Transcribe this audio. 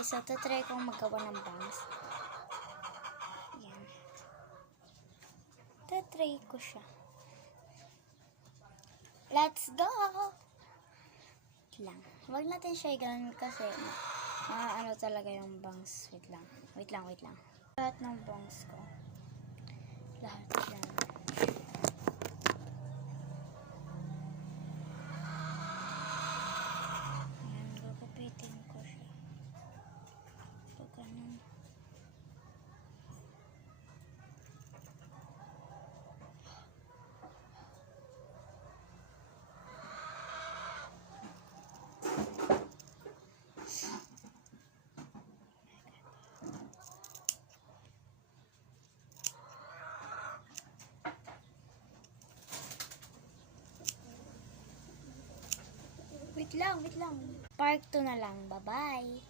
guys. So, try kong magawa ng bangs. Yan. Try ko siya. Let's go! Lang. Wag natin siya i-ganon kasi ano talaga yung bangs. Wait lang. Lahat ng bangs ko. Lahat yan. Ayan, gugupitin ko siya. So, ganun. Wait lang. Part 2 na lang. Bye-bye.